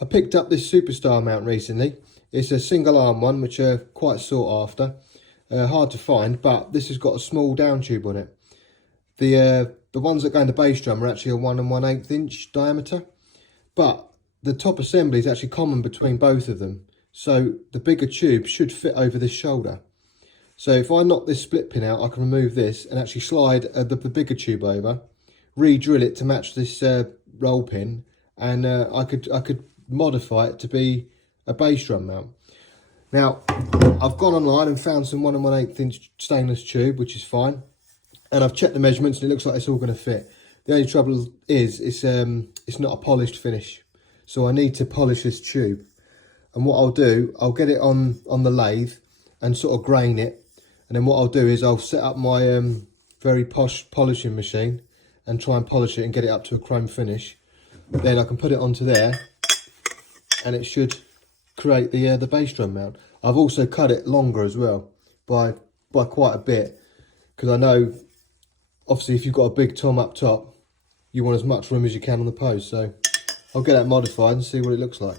I picked up this Superstar mount recently. It's a single arm one, which are quite sought after. Hard to find, but this has got a small down tube on it. The ones that go in the bass drum are actually a 1 1/8 inch diameter, but the top assembly is actually common between both of them. So the bigger tube should fit over this shoulder. So if I knock this split pin out, I can remove this and actually slide the bigger tube over, re-drill it to match this roll pin, and I could modify it to be a bass drum mount. Now, I've gone online and found some 1 1/8 inch stainless tube, which is fine. And I've checked the measurements and it looks like it's all going to fit. The only trouble is it's not a polished finish. So I need to polish this tube. And what I'll do, I'll get it on the lathe and sort of grain it. And then what I'll do is I'll set up my very posh polishing machine and try and polish it and get it up to a chrome finish. Then I can put it onto there and it should create the bass drum mount. I've also cut it longer as well by quite a bit, because I know obviously if you've got a big tom up top, you want as much room as you can on the post. So I'll get that modified and see what it looks like.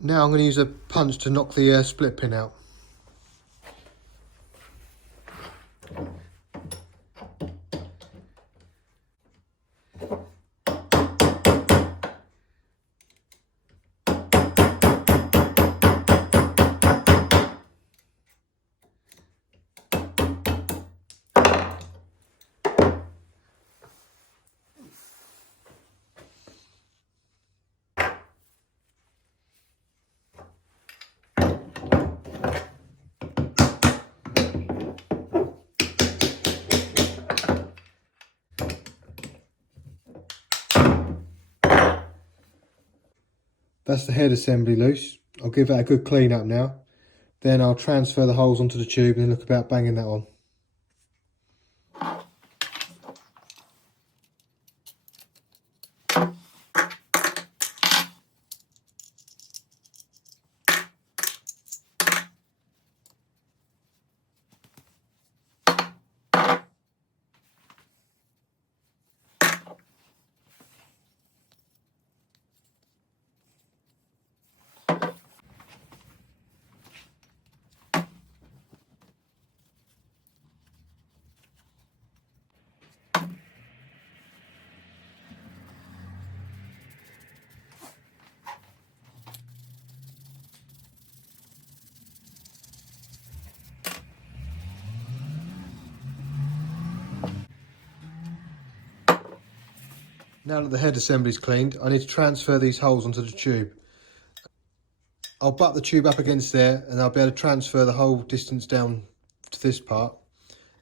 Now I'm going to use a punch to knock the split pin out. That's the head assembly loose. I'll give that a good clean up now. Then I'll transfer the holes onto the tube and then look about banging that on. Now that the head assembly is cleaned, I need to transfer these holes onto the tube. I'll butt the tube up against there and I'll be able to transfer the whole distance down to this part.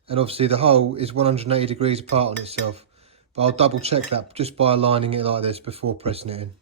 And obviously the hole is 180 degrees apart on itself, but I'll double check that just by aligning it like this before pressing it in.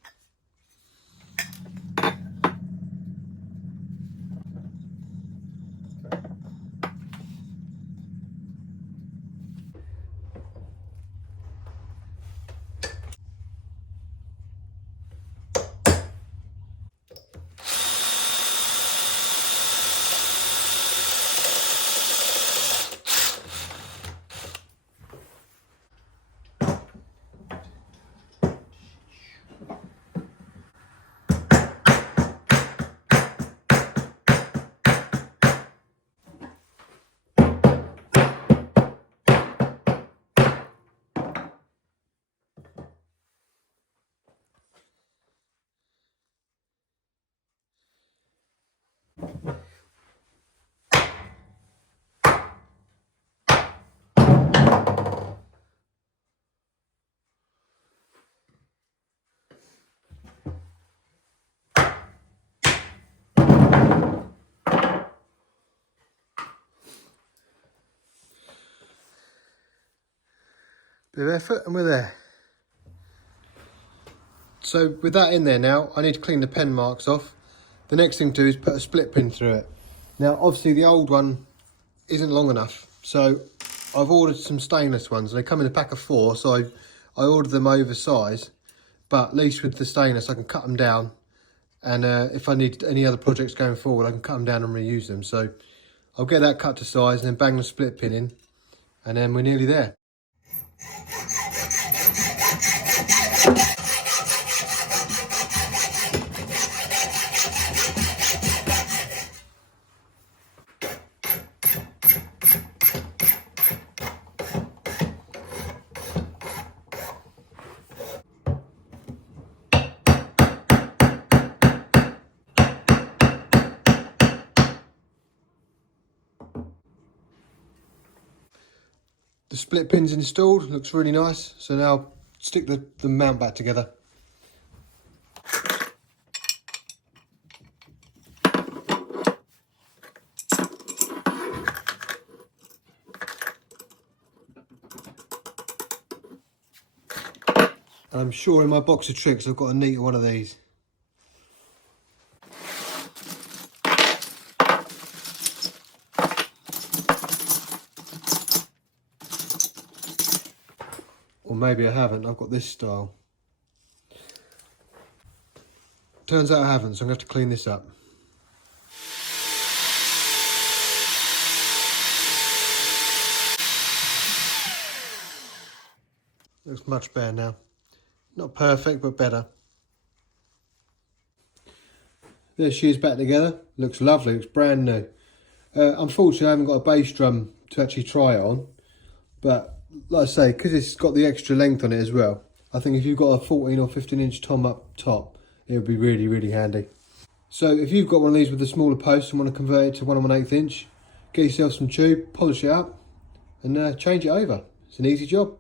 Bit of effort and we're there. So with that in there now, I need to clean the pen marks off. The next thing to do is put a split pin through it. Now obviously the old one isn't long enough, so I've ordered some stainless ones. They come in a pack of 4, so I ordered them oversized, but at least with the stainless I can cut them down, and if I need any other projects going forward I can cut them down and reuse them. So I'll get that cut to size and then bang the split pin in, and then we're nearly there. The split pin's installed, looks really nice. So now stick the mount back together. And I'm sure in my box of tricks I've got a neater one of these. Or maybe I haven't, I've got this style. Turns out I haven't, so I'm going to have to clean this up. Looks much better now. Not perfect, but better. There she is back together. Looks lovely, looks brand new. Unfortunately I haven't got a bass drum to actually try it on, but like I say, because it's got the extra length on it as well, I think if you've got a 14 or 15 inch tom up top, it would be really, really handy. So if you've got one of these with a smaller post and want to convert it to 1 1/8 inch, get yourself some tube, polish it up and change it over. It's an easy job.